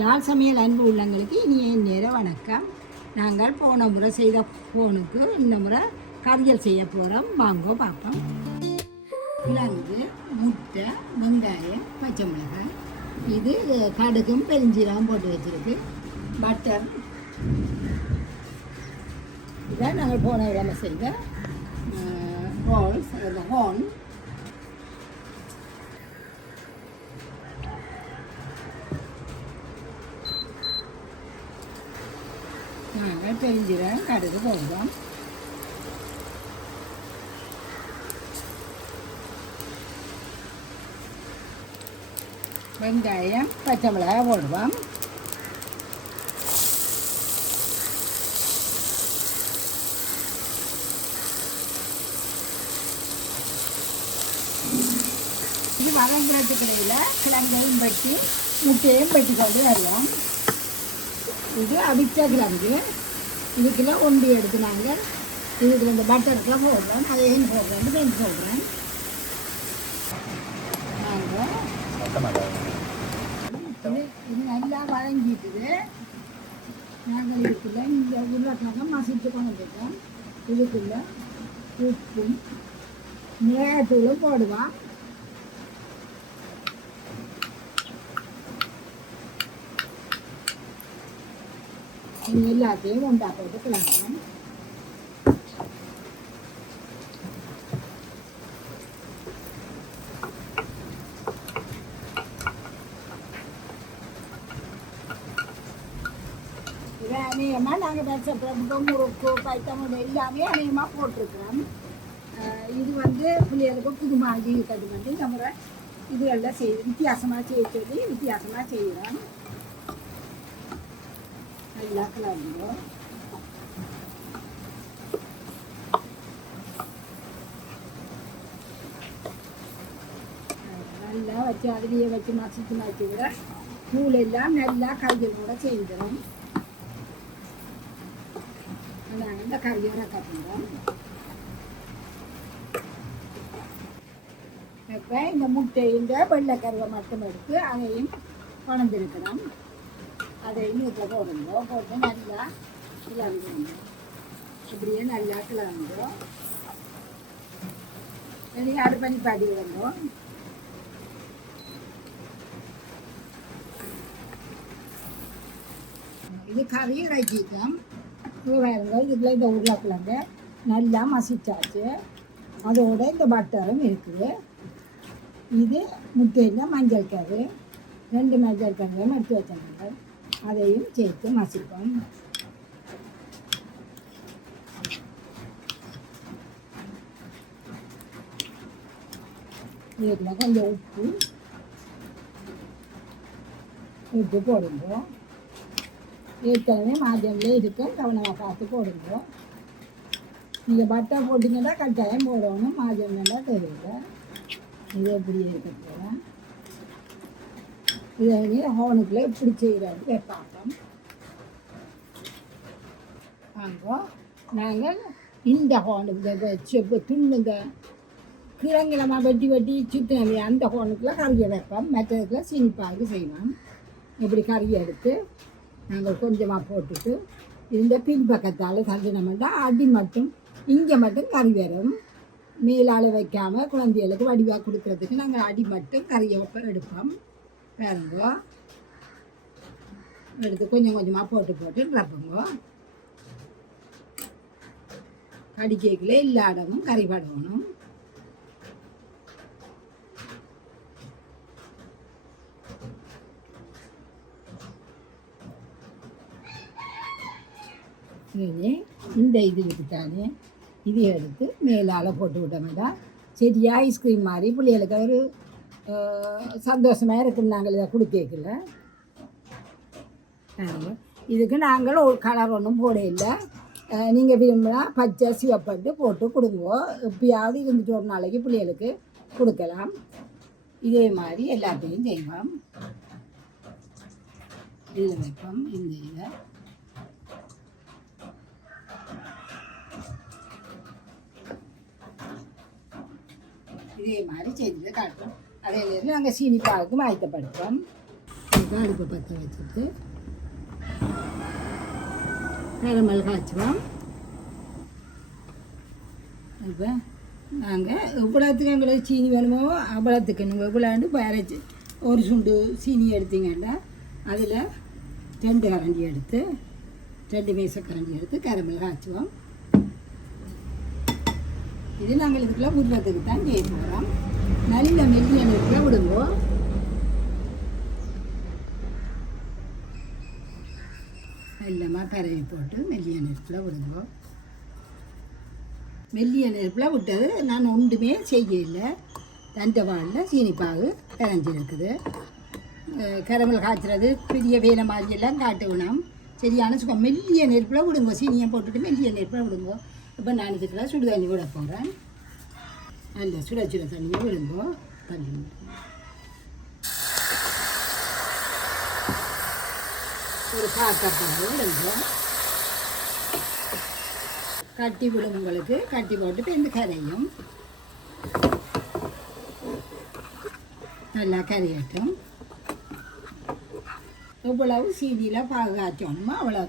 யாழ் சமையல் அன்பு உள்ளங்களுக்கு இனிய நேர வணக்கம். நாங்கள் போன முறை செய்த போனுக்கு இந்த முறை கறியல் செய்ய போகிறோம். வாங்க பார்ப்போம். கிழங்கு, முட்டை, வெங்காயம், பச்சை மிளகாய், இது கடுகும் பெருஞ்சீரகம் போட்டு வச்சுருக்கு. பட்டர், இதை நாங்கள் போன கிழமை செய்த ரோல்ஸ், அந்த ஹோன், நாங்கள் பெருஞ்சீரகம் கடுகு போடுவோம். வெங்காயம், பச்சை மிளகாய் போடுவோம். இது வதங்கிறதுக்கிடையில் கிழங்கையும் வெட்டி முட்டையும் வெட்டி கொண்டு வருவோம். இது அவிச்ச கிழங்கு, இதுக்குள்ள ஒண்டி எடுத்து நாங்கள் இதுக்கு இந்த பட்டருக்குலாம் போடுறோம். அதையும் போடுறோம் ரெண்டு சொல்கிறேன். நாங்கள் இது நல்லா வதங்கிட்டுது. நாங்கள் இதுக்குள்ள இந்த உருளைக்கிழங்க மசிச்சு கொண்டு வந்துட்டோம். இதுக்குள்ள உப்பும் மிளகாத்தூளும் போடுவோம். இது எல்லாத்தையும் ஒன்றா போட்டு கிளம்பணும். இதை அநேகமாக நாங்கள் பச்சைப்பருப்பு, முறுக்கு, பைத்தமுடு எல்லாமே அநேகமாக போட்டிருக்கிறோம். இது பிள்ளைகளுக்கு புது மாதிரி இருக்கிறது இந்த முறை இதுகளில் வித்தியாசமாக செய்ய சொல்லி வித்தியாசமாக செய்கிறோம். நல்லா கிளம்புவோம். நல்லா வச்சு அதுலேயே வச்சு மசிச்சு விட நூலெல்லாம் நல்லா கறிகள் கூட செய்கிறோம். நாங்கள் இந்த கறியோட கட்டுறோம். இப்போ இந்த முட்டையின் வெள்ளைக்கருவை மட்டும் எடுத்து அதையும் கொணந்திருக்கிறோம். அதையும் இதில் போடுங்க. போட்டு நல்லா கிளம்புங்க. இப்படியே நல்லா கிளம்பும். வெளியே அடுப்பணி பாடி விடுங்க. இது கறி இறக்கிட்டோம். இதில் இந்த உருளைக்கிழங்கு நல்லா மசிச்சாச்சு. அதோட இந்த பட்டரும் இருக்குது. இது முட்டையில் மஞ்சள் கரு, 2 மஞ்சள் கருவையும் எடுத்து வச்சாங்க. அதையும் சேர்த்து மசிப்போம். இதில் கொஞ்சம் உப்பு போடுங்க. ஏற்கனவே மாஜன்லேயே இருக்கு, கவனமாக பார்த்து போடுங்க. நீங்கள் பட்டர் போட்டிங்கன்னா கட்டாயம் போடணும். மாஜன்லாம் தெரியல. இது எப்படி இருக்கிறது இதை ஹோனுக்குள்ளே எப்படி செய்கிறாரு பார்ப்போம். வாங்க, நாங்கள் இந்த ஹோனுக்கு துண்ணுங்க கிழங்கிழமா வெட்டி வெட்டி சுத்தினே அந்த ஹோனுக்குள்ள கறியை வைப்போம். மற்றதுக்குள்ள சீனிப்பாகு செய்வோம். இப்படி கறியை எடுத்து நாங்கள் கொஞ்சமாக போட்டுட்டு இந்த பின்பக்கத்தால் தள்ளினோம்னா அடி மட்டும் இங்கே மட்டும் கறி வரும். மேலால் வைக்காமல் குழந்தைகளுக்கு வடிவாக கொடுக்கறதுக்கு நாங்கள் அடி மட்டும் கறியை எடுப்போம். பாருங்க, எடுத்து கொஞ்சம் கொஞ்சமாக போட்டு ரப்புங்க. கடிக்கைக்குள்ளே எல்லா இடமும் கறி படணும். இந்த இது இருக்குதானே, இது எடுத்து மேலால் போட்டு விட்டோம்னா சரியா ஐஸ்கிரீம் மாதிரி பிள்ளைகளுக்கு ஒரு சந்தோஷமாக இருக்கும். நாங்கள் இதை கொடுக்கல. இதுக்கு நாங்கள் ஒரு கலர் ஒன்றும் போட இல்லை. நீங்கள் விரும்பினா பச்சை சிவப்பட்டு போட்டு கொடுங்க. எப்பயாவது இருந்துட்டு ஒரு நாளைக்கு பிள்ளைகளுக்கு கொடுக்கலாம். இதே மாதிரி எல்லாத்தையும் செய்வோம். இதில் வைப்போம். இந்த இதை இதே மாதிரி செய்து காட்டும். அதிலேருந்து நாங்கள் சீனி பாகுக்கு ஆயத்தப்படுத்துவோம். இப்போ அடுப்பை பற்ற வச்சுட்டு கேரமல் காய்ச்சுவோம். இப்போ நாங்கள் எவ்வளோத்துக்கு எங்களுக்கு சீனி வேணுமோ அவ்வளோத்துக்கு நீங்கள் எவ்வளோண்டு அரைச்சி ஒரு சுண்டு சீனி எடுத்தீங்கன்னா அதில் 2 கரண்டி எடுத்து 2 மேசக்கரண்டி எடுத்து கேரமல் காய்ச்சுவோம். இது நாங்கள் இதுக்குள்ளே விடுறதுக்கு தான் செய்ய போகிறோம். நல்ல மெல்லிய நெருப்பில் விடுவோம். மெல்லமாக பரவி போட்டு மெல்லிய நெருப்பில் விடுவோம். மெல்லிய நெருப்பில் விட்டது நான் ஒன்றுமே செய்யலை. தண்டவாளில் சீனிப்பாகு கரைஞ்சிருக்குது. கரமல் காய்ச்சறது பெரிய வேலை மாதிரியெல்லாம் காட்டுவினோம். சரியான சுகம். மெல்லிய நெருப்பில் விடுங்க. சீனியை போட்டுட்டு மெல்லிய நெருப்பில் விடுங்க. இப்போ நான் இதுக்குள்ள சுடு தண்ணி விட போகிறேன். நல்ல சுட சுட தண்ணியை விடுங்க. தண்ணி ஒரு காக்கப்பாக விடுங்க. கட்டி விடும். உங்களுக்கு கட்டி போட்டு இப்போ இந்த கரையும் நல்லா கரையட்டும். எவ்வளவு சீனியில் பாகு காய்ச்சணுமோ அவ்வளோ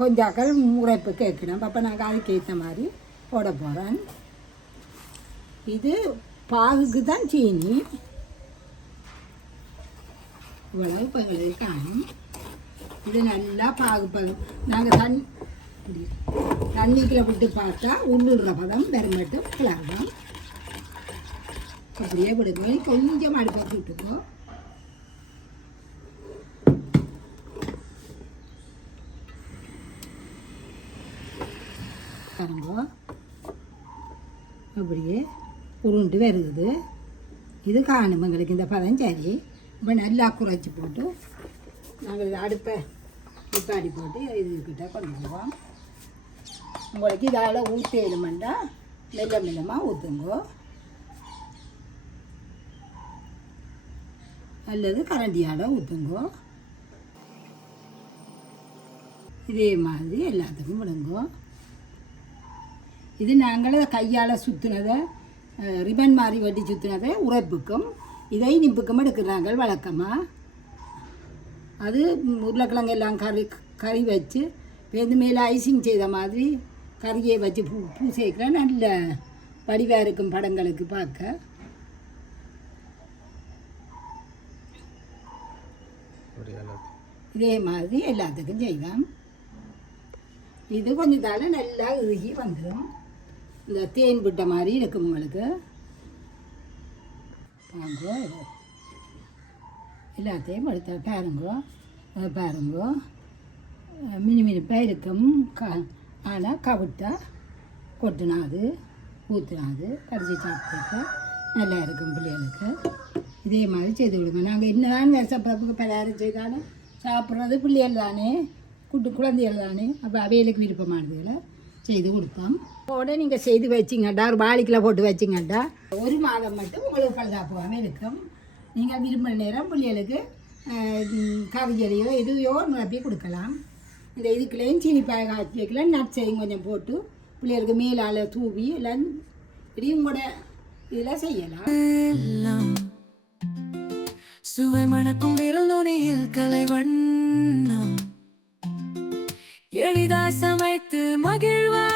கொஞ்சாக்கள் உரைப்பு கேட்கணும். அப்போ நாங்கள் அதுக்கேற்ற மாதிரி போட போகிறேன். இது பாகுக்கு தான் சீனி. இவ்வளவு இப்போ எங்களுக்கு காணும். இது நல்லா பாகு நாங்கள் தண்ணிக்குள்ள விட்டு பார்த்தா உள்ளுடுற பதம் பெருமட்டும் கிளறுவோம். அப்படியே விடுங்க. கொஞ்சம் அடுப்பை விட்டுக்கோ. பாருங்க அப்படியே உருண்டு வருது. இது காணும் எங்களுக்கு இந்த பதம். சரி, இப்போ நல்லா குறைச்சி போட்டு நாங்கள் இது அடுப்பை நிப்பாடி போட்டு இதுக்கிட்ட கொண்டு போவோம். உங்களுக்கு இதால் ஊற்றேலுமெண்டா மெல்ல மெல்லமாக ஊற்றுங்கோ. அல்லது கரண்டியால் ஊற்றுங்கோ. இதே மாதிரி எல்லாத்துக்கும் விடுங்கோ. இது நாங்கள் கையால் சுற்றினதை ரிபன் மாதிரி வட்டி சுற்றினதை உரைப்புக்கும் இதை நிம்புக்கும் எடுக்கிறாங்க வழக்கமாக. அது உருளைக்கிழங்கு எல்லாம் கறி வச்சு வெந்து மேலே ஐசிங் செய்த மாதிரி கறியை வச்சு பூ சேர்க்கிற நல்ல வடிவாக இருக்கும் படங்களுக்கு பார்க்க. இதே மாதிரி எல்லாத்துக்கும் செய்வோம். இது கொஞ்சம் தானே நல்லா இறுகி வந்துடும். இந்த தேன் விட்ட மாதிரி இருக்கும் உங்களுக்கு. வாங்க எல்லாத்தையும் எடுத்த பாருங்கோ மினிமினிப்பாக இருக்கும். ஆனால் கவிட்டா கொட்டினாது ஊற்றினாது கடிச்சு சாப்பிட்டு நல்லா இருக்கும் பிள்ளைகளுக்கு. இதே மாதிரி செய்து விடுங்க. நாங்கள் என்னதான் விஷப்பரப்புக்கு பலகாரம் செய்தாலும் சாப்பிட்றது பிள்ளைகள் தானே, குழந்தைகள் தானே. அப்போ அவைகளுக்கு விருப்பமானதுகளை செய்து கொடுப்போம். அதோட நீங்கள் செய்து வச்சிங்கட்டா ஒரு வாளிக்கில் போட்டு வச்சிங்கட்டா 1 மாதம் மட்டும் உங்களுக்கு பழுதாப்புவாமல் இருக்கும். நீங்கள் விரும்பின நேரம் பிள்ளைகளுக்கு கவிஜலையோ எதுவையோ நிரப்பி கொடுக்கலாம். இந்த இதுக்குள்ளேயும் சீனிப்பாய் காய்ச்சி வைக்கலாம். நட்ஸையும் கொஞ்சம் போட்டு பிள்ளைகளுக்கு மேலால் தூவி எல்லாம் இப்படியும் கூட இதில் செய்யலாம். சுவை மணக்கும் விரல் நுனியில் கலைவண்ணம் எளிதாய் சமைத்து மகிழ்வா